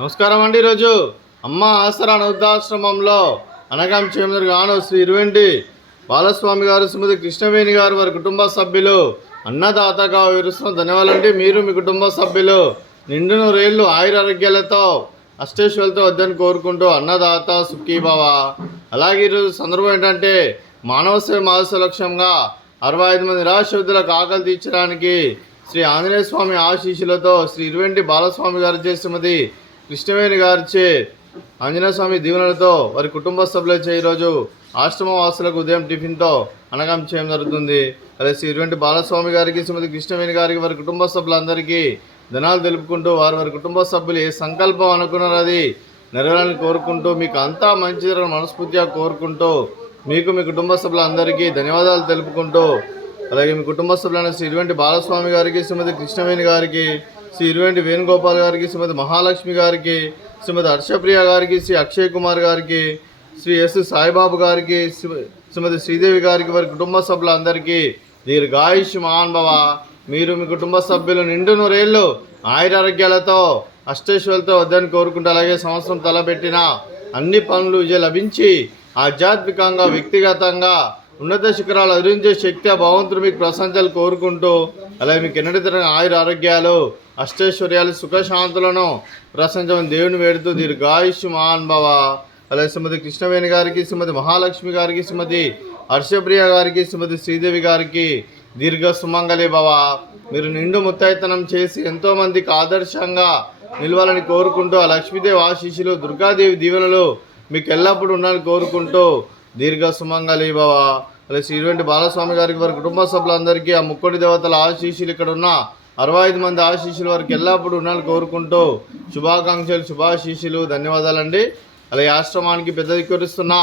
నమస్కారం అండి. ఈరోజు అమ్మ ఆసరా వృద్ధాశ్రమంలో అనగాం చేమూరు గాను శ్రీ ఇరువెంటి బాలస్వామి గారు, శ్రీమతి కృష్ణవేణి గారు, వారి కుటుంబ సభ్యులు అన్నదాతగా వివరిస్తున్న ధన్యవాదాలండి. మీరు మీ కుటుంబ సభ్యులు నిండు నూరేళ్లు ఆయురారోగ్యాలతో అష్టేశ్వరులతో వద్దని కోరుకుంటూ అన్నదాత సుఖీభవ. అలాగే ఈరోజు సందర్భం ఏంటంటే మానవ సేవ మానస లక్ష్యంగా 65 మంది నిరాశ్రతులకు ఆకలి తీర్చడానికి శ్రీ ఆంజనేయ స్వామి ఆశీస్సులతో శ్రీ ఇరువెంటి బాలస్వామి గారిచే, శ్రీమతి కృష్ణవేణి గారిచే ఆంజనేయ స్వామి దీవెనలతో వారి కుటుంబ సభ్యులచే ఈరోజు ఆశ్రమ వాసులకు ఉదయం టిఫిన్తో అనగం చేయడం జరుగుతుంది. అలాగే శ్రీ ఇరువెంటి బాలస్వామి గారికి, శ్రీమతి కృష్ణవేణి గారికి, వారి కుటుంబ సభ్యులందరికీ ధనాలు తెలుపుకుంటూ వారి కుటుంబ సభ్యులు ఏ సంకల్పం అనుకున్నారో అది నెరవేరాలని కోరుకుంటూ, మీకు అంతా మంచి జరగాలని మనస్ఫూర్తిగా కోరుకుంటూ, మీకు మీ కుటుంబ సభ్యులందరికీ ధన్యవాదాలు తెలుపుకుంటూ, అలాగే మీ కుటుంబ సభ్యులైన శ్రీ ఇరువెంటి బాలస్వామి గారికి, శ్రీమతి కృష్ణవేణి గారికి, శ్రీ ఇరువెంటి వేణుగోపాల్ గారికి, శ్రీమతి మహాలక్ష్మి గారికి, శ్రీమతి హర్షప్రియ గారికి, శ్రీ అక్షయ్ కుమార్ గారికి, శ్రీ ఎస్ సాయిబాబు గారికి, శ్రీమతి శ్రీదేవి గారికి, వారి కుటుంబ సభ్యులందరికీ దీర్ఘాయుష్మాన్ భవ. మీరు మీ కుటుంబ సభ్యులు నిండు నూరేళ్లు ఆయురారోగ్యాలతో అష్టేశ్వరులతో వద్దని కోరుకుంటూ, అలాగే సంవత్సరం తలపెట్టిన అన్ని పనులు విజయం లభించి ఆధ్యాత్మికంగా వ్యక్తిగతంగా ఉన్నత శిఖరాలు అధిరించే శక్తి ఆ భగవంతుడు మీకు ప్రశంసలు కోరుకుంటూ, అలాగే మీకు ఎన్నటి తరగని ఆయురారోగ్యాలు అష్టైశ్వర్యాలు సుఖశాంతులను ప్రశంసమని దేవుని వేడుతూ దీర్ఘాయుష్మాన్ భవ. అలాగే శ్రీమతి కృష్ణవేణి గారికి, శ్రీమతి మహాలక్ష్మి గారికి, శ్రీమతి హర్షప్రియ గారికి, శ్రీమతి శ్రీదేవి గారికి దీర్ఘ సుమంగళి భవ. మీరు నిండు ముత్తైతనం చేసి ఎంతోమందికి ఆదర్శంగా నిలవాలని కోరుకుంటూ, ఆ లక్ష్మీదేవి ఆశీస్సులు, దుర్గాదేవి దీవెనలు మీకు ఎల్లప్పుడూ ఉండాలని కోరుకుంటూ దీర్ఘ సుమంగళి భవ. అలాగే శ్రీ ఇరువెంటి బాలస్వామి గారికి, వారి కుటుంబ సభ్యులందరికీ ఆ ముక్కోటి దేవతల ఆశీస్సులు, ఇక్కడ ఉన్న 65 మంది ఆశీస్సులు వారికి ఎల్లప్పుడూ ఉండాలని కోరుకుంటూ శుభాకాంక్షలు, శుభాశీస్సులు, ధన్యవాదాలండి. అలాగే ఆశ్రమానికి పెద్ద దిక్కురిస్తున్న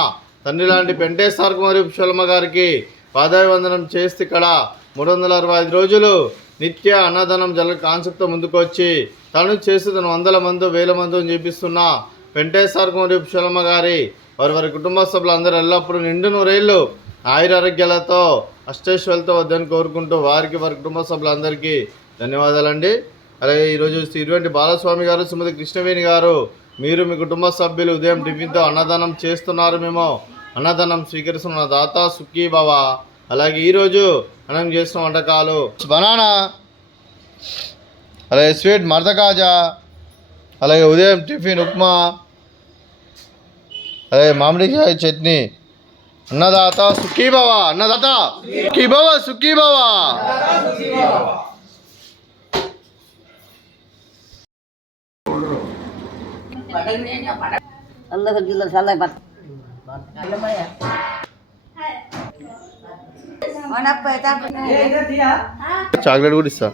తండ్రి లాంటి పెంటేశ్వర కుమారి పుష్పలమ్మ గారికి పాదాభివందనం చేస్తే ఇక్కడ 365 రోజులు నిత్య అన్నదానం జల కాన్సెప్ట్తో ముందుకు వచ్చి తను చేసి తను 100 మంది 1000 మంది చేపిస్తున్న వెంకటేశ్వర కుమారి పుష్పలమ్మ గారి వారి కుటుంబ సభ్యులందరూ ఎల్లప్పుడూ నిండు నూరేళ్లు ఆయురారోగ్యాలతో అష్టైశ్వర్యాలతో వద్దని కోరుకుంటూ వారికి వారి కుటుంబ సభ్యులందరికీ ధన్యవాదాలండి. అలాగే ఈరోజు శ్రీ ఇరువెంటి బాలస్వామి గారు, శ్రీమతి కృష్ణవేణి గారు, మీరు మీ కుటుంబ సభ్యులు ఉదయం టిఫిన్తో అన్నదానం చేస్తున్నారు. మేము అన్నదానం స్వీకరిస్తున్న దాత సుఖీభవ. అలాగే ఈరోజు మనం చేస్తున్న వంటకాలు బనానా, అలాగే స్వీట్ మర్దకాజా, అలాగే ఉదయం టిఫిన్ ఉప్మా, అలాగే మామిడికాయ చట్నీ. అన్నదాత సుఖీభవ, అన్నదాత సుఖీభవ, సుఖీభవ. చాక్లెట్ కూడా ఇస్తా.